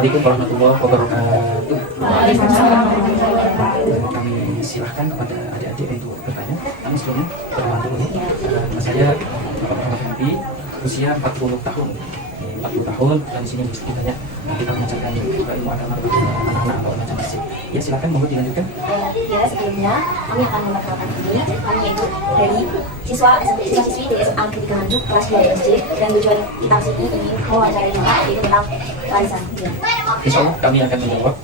Assalamualaikum warahmatullahi wabarakatuh. Kami silahkan kepada adik-adik untuk bertanya. Kami sebelumnya perkenalan dulu. Nama saya Bapak Muhammad Nabi, usia 40 tahun. 40 tahun dan di sini ditanya kita mengajarkan ilmu agama kepada anak-anak atau macam masjid. Ya silakan, mohon dilanjutkan. Ya, sebelumnya kami akan memperkenalkan diri. Kami yaitu dari siswa-siswi dari SMA Negeri Nganjuk kelas 2 SD, dan tujuan kita sini ingin mewawancarai Bapak yaitu tentang warisan. Ya. Insya Allah kami akan menjawab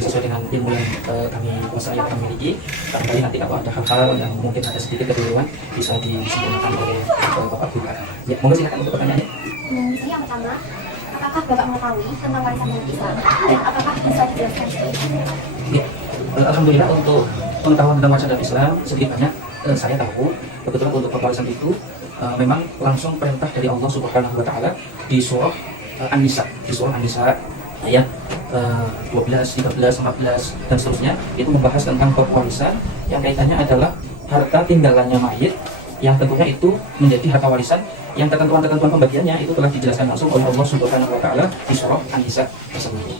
sesuai dengan ilmu yang kami kuasai, yang kami miliki. Barangkali nanti kalau ada hal-hal yang mungkin ada sedikit kekeliruan bisa disempurnakan oleh Bapak Guru. Ya, mohon silakan untuk pertanyaannya. Ini yang pertama, apakah Bapak mengetahui tentang warisan dari Islam dan apakah bisa dijelaskan sedikit? Ya, alhamdulillah untuk pengetahuan tentang warisan dari Islam sedikit banyak saya tahu. Kebetulan untuk warisan itu memang langsung perintah dari Allah Subhanahu wa Ta'ala di surah An-Nisa, ayat 12, 13, 14 dan seterusnya. Itu membahas tentang bab warisan yang kaitannya adalah harta tinggalannya mayit, yang tentunya itu menjadi harta warisan yang ketentuan-ketentuan pembagiannya itu telah dijelaskan langsung oleh Allah Subhanahu wa Ta'ala di surah An-Nisa tersebut.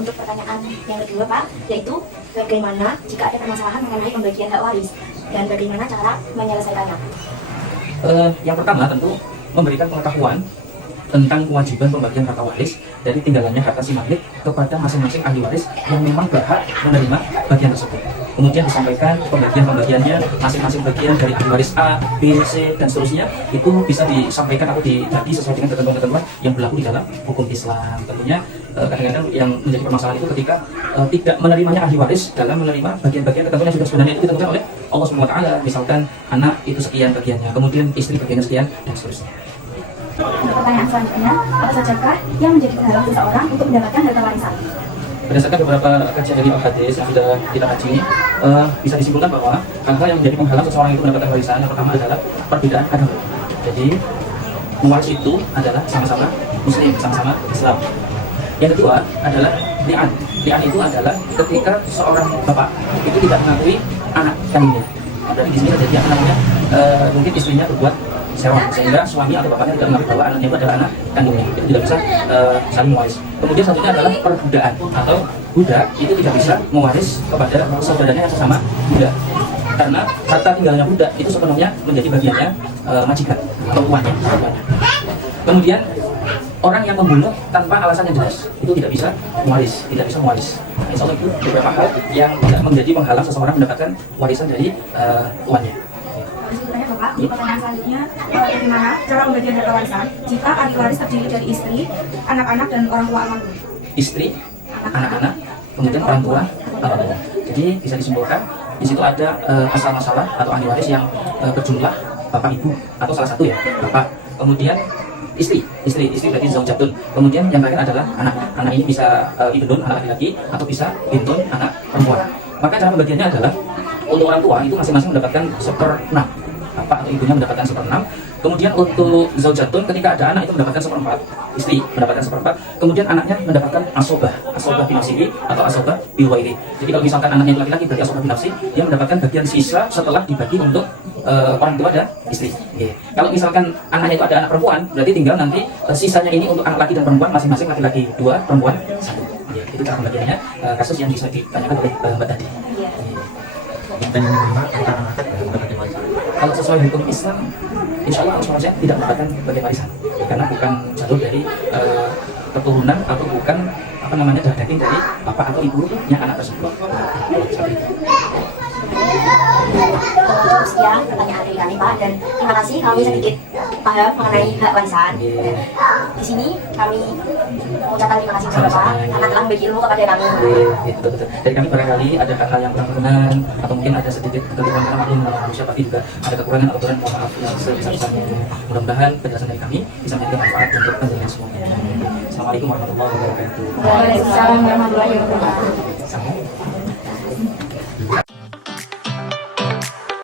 Untuk pertanyaan yang kedua, Pak, yaitu bagaimana jika ada permasalahan mengenai pembagian hak waris dan bagaimana cara menyelesaikannya? Yang pertama tentu memberikan pengetahuan tentang kewajiban pembagian harta waris dari tinggalannya harta si mayit kepada masing-masing ahli waris yang memang berhak menerima bagian tersebut. Kemudian disampaikan pembagian-pembagiannya, masing-masing bagian dari ahli waris A, B, C, dan seterusnya itu bisa disampaikan atau dibagi sesuai dengan ketentuan-ketentuan yang berlaku di dalam hukum Islam. Tentunya kadang-kadang yang menjadi permasalahan itu ketika tidak menerimanya ahli waris dalam menerima bagian-bagian ketentuan yang sudah sebenarnya itu ditentukan oleh Allah Subhanahu wa Ta'ala. Misalkan anak itu sekian bagiannya, kemudian istri bagiannya sekian, dan seterusnya. Untuk pertanyaan selanjutnya, apa sajakah yang menjadi penghalang seseorang untuk mendapatkan harta warisan? Berdasarkan beberapa kajian dari hadis yang sudah kita kaji, bisa disimpulkan bahwa hal-hal yang menjadi penghalang seseorang itu mendapatkan warisan yang pertama adalah perbedaan agama. Jadi mewaris itu adalah sama-sama Muslim, sama-sama Islam. Yang kedua adalah li'an. Li'an itu adalah ketika seorang bapak itu tidak mengakui anak kandungnya. Berarti di sini terjadi apa namanya? Mungkin istrinya berbuat sewa, sehingga suami atau bapaknya tidak mengakui bahwa anaknya itu adalah anak kandungnya. Itu tidak bisa saling mewaris. Kemudian satunya adalah perbudaan atau budak itu tidak bisa mewaris kepada saudaranya yang sesama budak. Karena harta tinggalnya budak itu sepenuhnya menjadi bagiannya majikan atau tuannya. Kemudian orang yang membunuh tanpa alasan yang jelas itu tidak bisa mewaris, Nah, insya Allah itu beberapa hal yang tidak menjadi penghalang seseorang mendapatkan warisan dari tuannya. Bapak, di pertanyaan selanjutnya, bagaimana cara pembagian harta warisan jika ahli waris terdiri dari istri, anak-anak, dan orang tua almarhum? Istri, anak-anak, kemudian orang tua almarhum. Jadi bisa disimpulkan di situ ada asal masalah atau ahli waris yang berjumlah bapak ibu atau salah satu ya bapak, kemudian istri berarti zaujatun, kemudian yang lain adalah anak ini bisa ibnun anak laki-laki atau bisa bintun anak perempuan. Maka cara pembagiannya adalah untuk orang tua itu masing-masing mendapatkan 1/6, bapak atau ibunya mendapatkan 1/6. Kemudian untuk zaujatun ketika ada anak itu mendapatkan 1/4, istri mendapatkan 1/4. Kemudian anaknya mendapatkan asobah binafsihi atau asobah biwairi. Jadi kalau misalkan anaknya itu laki-laki berarti asobah binafsi, dia mendapatkan bagian sisa setelah dibagi untuk orang tua dan istri. Kalau misalkan anaknya itu ada anak perempuan, berarti tinggal nanti sisanya ini untuk anak laki dan perempuan masing-masing, laki-laki 2, perempuan 1. Itu cara pembagiannya, kasus yang bisa ditanyakan oleh Mbak tadi. Kalau sesuai hukum Islam, insya Allah harusnya tidak mendapatkan bagian warisan karena bukan jalur dari keturunan atau bukan darah daging dari bapak atau ibunya anak tersebut. Sekian pertanyaan dari kami, Pak, dan terima kasih kami sedikit paham mengenai hak warisan. Di sini kami mengucapkan terima kasih kepada Bapak karena telah membagi ilmu kepada kami. Betul. Dari kami barangkali ada hal-hal yang kurang berkenan atau mungkin ada sedikit kekurangan maklum dalam manusia, tapi juga ada kekurangan atau mohon maaf yang sebesar-besarnya. Mudah-mudahan penjelasan dari kami bisa memberikan manfaat untuk pendengar semuanya. Assalamualaikum warahmatullahi wabarakatuh. Waalaikumsalam warahmatullahi wabarakatuh.